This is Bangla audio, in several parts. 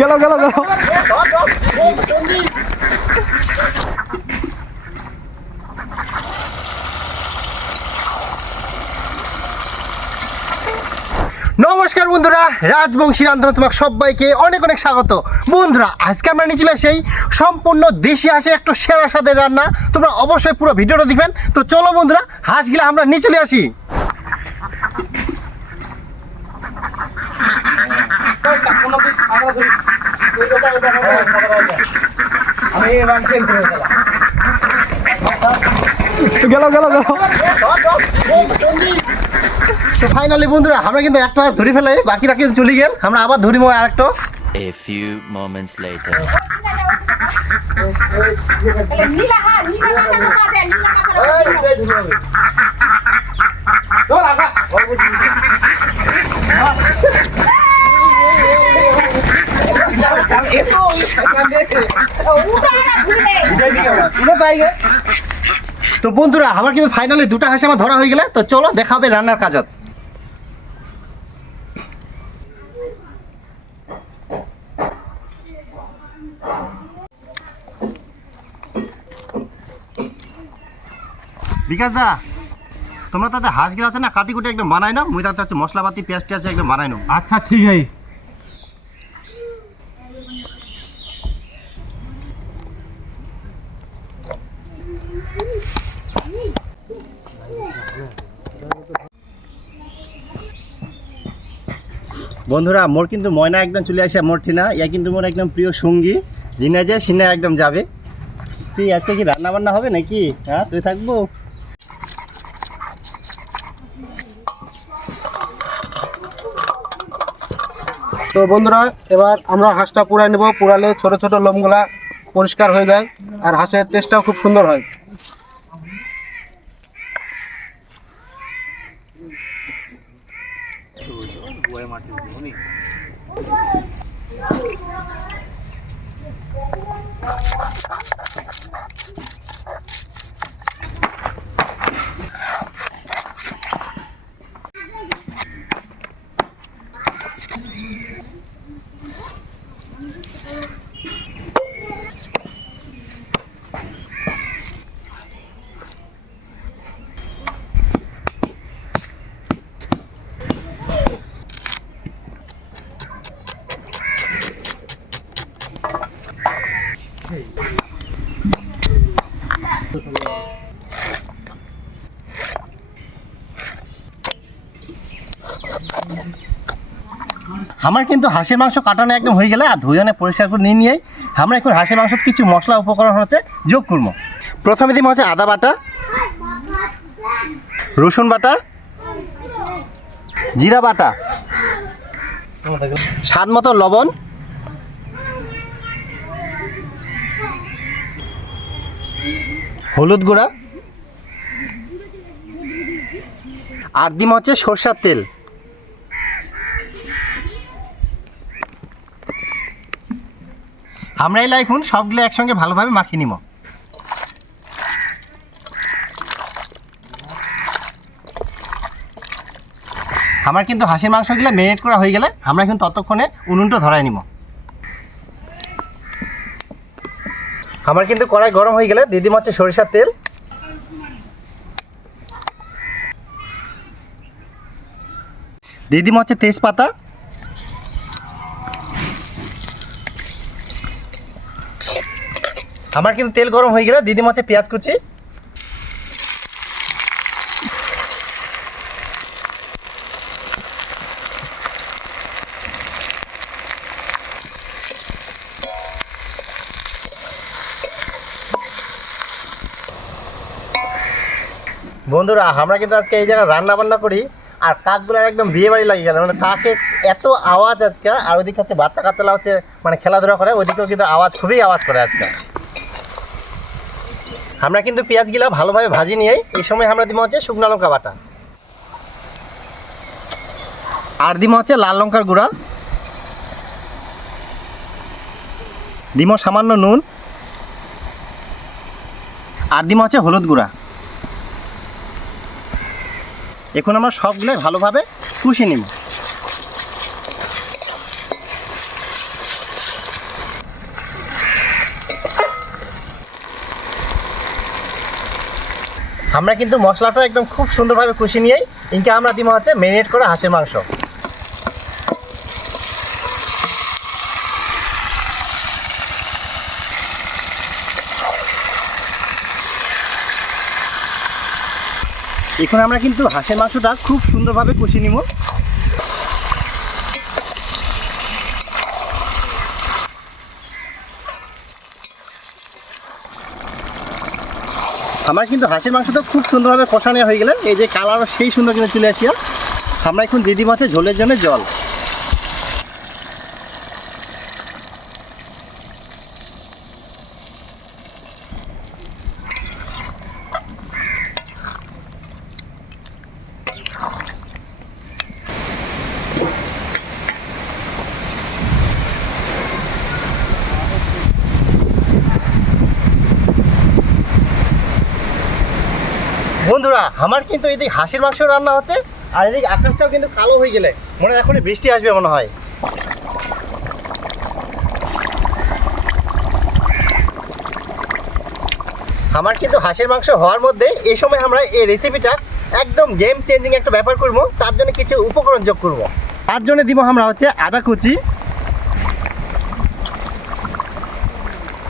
গেল গেল গেল। নমস্কার বন্ধুরা, রাজবংশী রান্ধন তোমাকে সবাইকে অনেক অনেক স্বাগত। বন্ধুরা, আজকে আমরা নিয়ে চলে আসি সম্পূর্ণ দেশি হাঁসের একটা সেরা স্বাদের রান্না। তোমরা অবশ্যই পুরো ভিডিওটা দেখবেন। তো চলো বন্ধুরা, হাঁসগুলো আমরা নিয়ে চলে আসি। গেল গেল গেল। তো ফাইনালি বন্ধুরা, আমরা কিন্তু একটা হাঁস ধরে ফেলে, বাকিরা কিন্তু চলে গেল। আমরা আবার ধরিব আরেকটা। A few moments later. তো বন্ধুরা, আমার কিন্তু ফাইনালি দুটো হাঁস আমার ধরা হয়ে গেলে। তো চলো দেখা হবে রান্নার কাজত। বিকাশ দা, তোমরা তাতে হাঁস গিলা আছে না, কাটি কুটি একদম বানাই নাও। মুই তাতে হচ্ছে মশলাপাতি পেঁয়াজ টেয়াজ একদম বানাই নাও। আচ্ছা ঠিক আছে। বন্ধুরা, মোর কিন্তু ময়না একদম চলে আসে। মোর ঠিনা ইয়া কিন্তু মোর একদম প্রিয় সঙ্গী। জিনা যায় সিনা একদম যাবে। তুই আজকে কি রান্না বান্না হবে নাকি? হ্যাঁ, তুই থাকবো। তো বন্ধুরা, এবার আমরা হাঁসটা পুরাই নেব। পুরালে ছোট ছোট লোমগুলা পরিষ্কার হয়ে যায় আর হাঁসের টেস্টটাও খুব সুন্দর হয়। আমার কিন্তু হাঁসের মাংস কাটানো একদম হয়ে গেলে আর ধুয়ে পরিষ্কার করে নিয়ে আমরা এখন হাঁসের মাংস কিছু মশলা উপকরণ হচ্ছে যোগ করবো। প্রথমে দিব হচ্ছে আদা বাটা, রসুন বাটা, জিরা বাটা, স্বাদ মতো লবণ, হলুদ গুঁড়া, আর দিব হচ্ছে সরষের তেল। আমরা এই এখন সবগুলো একসঙ্গে ভালোভাবে মাখিয়ে নিব। আমার কিন্তু হাঁসের মাংসগুলো ম্যারিনেট করা হয়ে গেলে আমরা কিন্তু ততক্ষণে উনুনটা ধরাই নিব। আমার কিন্তু কড়াই গরম হয়ে গেলে দিয়ে দিব হচ্ছে সরিষার তেল, দিয়ে দিব হচ্ছে তেজপাতা, আমার কিন্তু তেল গরম হয়ে গেলে দিয়ে দিব হচ্ছে পেঁয়াজ কুচি, বন্ধুরা আমরা কিন্তু আজকে এই জায়গায় রান্না বান্না করি আর কাকগুলো একদম বিয়ে বাড়ি লাগিয়ে গেল। মানে কাকে এত আওয়াজ আজকে, আর ওইদিকে হচ্ছে বাচ্চা কাচ্চারা হচ্ছে মানে খেলাধুলা করে, ওইদিকেও কিন্তু আওয়াজ খুবই আওয়াজ করে আজকে। আমরা কিন্তু পেঁয়াজগুলো ভালোভাবে ভাজি নিয়ে এই সময় আমরা দিব হচ্ছে শুকনো লঙ্কা বাটা, আর দিব হচ্ছে লাল লঙ্কার গুঁড়া, দিব সামান্য নুন, আর দিব হচ্ছে হলুদ গুঁড়া। এখন আমরা সবগুলো ভালোভাবে কষিয়ে নিব। আমরা কিন্তু মশলাটা একদম খুব সুন্দরভাবে কষিয়ে নিয়েই ইনকে আমরা দিব হচ্ছে ম্যারিনেট করা হাঁসের মাংস। এখন আমরা কিন্তু হাঁসের মাংসটা খুব সুন্দরভাবে কষিয়ে নিব। আমার কিন্তু হাঁসের মাংসটা খুব সুন্দরভাবে কষানো হয়ে গেলে এই যে কালারও সেই সুন্দর কিন্তু চলে আসিয়া আমরা এখন দিয়ে দিব হচ্ছে ঝোলের জন্য জল। বন্ধুরা আমার কিন্তু এদিকে হাঁসের মাংস রান্না হচ্ছে আর এদিকে আকাশটাও কিন্তু কালো হয়ে গেলে মনে হয় এখন বৃষ্টি আসবে মনে হয়। আমার কিন্তু হাঁসের মাংস হওয়ার মধ্যে এই সময় আমরা এই রেসিপিটা একদম গেম চেঞ্জিং একটা ব্যাপার করব। তার জন্য কিছু উপকরণ যোগ করব। তার জন্য দিব আমরা হচ্ছে আদা কুচি,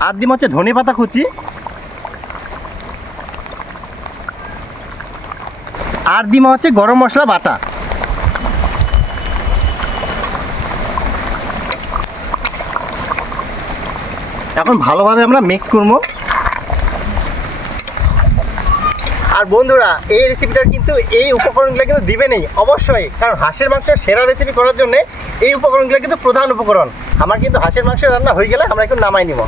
আর দিব হচ্ছে ধনেপাতা কুচি, আর দিব হচ্ছে গরম মশলা বাটা। এখন ভালোভাবে আমরা মিক্স করব। আর বন্ধুরা এই রেসিপিটার কিন্তু এই উপকরণগুলো কিন্তু দিবেনই অবশ্যই, কারণ হাঁসের মাংসের সেরা রেসিপি করার জন্য এই উপকরণগুলো কিন্তু প্রধান উপকরণ। আমার কিন্তু হাঁসের মাংস রান্না হয়ে গেলে আমরা এখন নামাই নিব।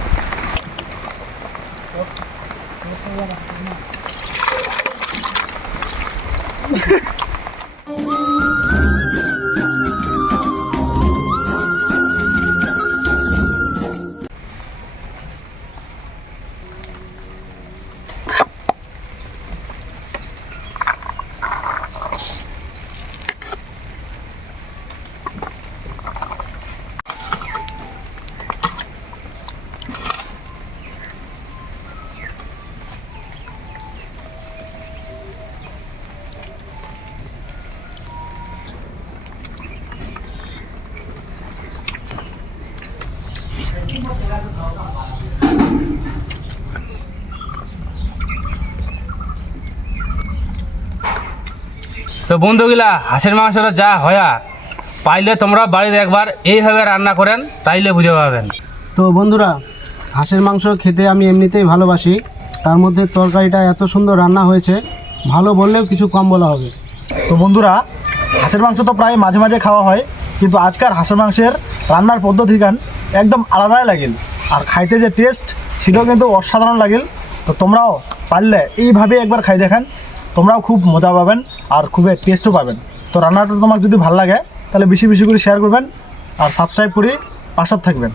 তো বন্ধুগুলা হাঁসের মাংসটা যা হয়া পাইলে তোমরা বাড়িতে একবার এইভাবে রান্না করেন, তাইলে বুঝে পাবেন। তো বন্ধুরা, হাঁসের মাংস খেতে আমি এমনিতেই ভালোবাসি, তার মধ্যে তরকারিটা এত সুন্দর রান্না হয়েছে, ভালো বললেও কিছু কম বলা হবে। তো বন্ধুরা, হাঁসের মাংস তো প্রায় মাঝে মাঝে খাওয়া হয়, কিন্তু আজকাল হাঁসের মাংসের রান্নার পদ্ধতিগান একদম আলাদাই লাগিল, আর খাইতে যে টেস্ট সেটাও কিন্তু অসাধারণ লাগিল। তো তোমরাও পারলে এইভাবে একবার খাই দেখেন, তোমরাও খুব মজা পাবেন আর খুবই টেস্টও পাবেন। তো রান্নাটা তোমার যদি ভালো লাগে তাহলে বেশি বেশি করে শেয়ার করবেন আর সাবস্ক্রাইব করে পাশে থাকবেন।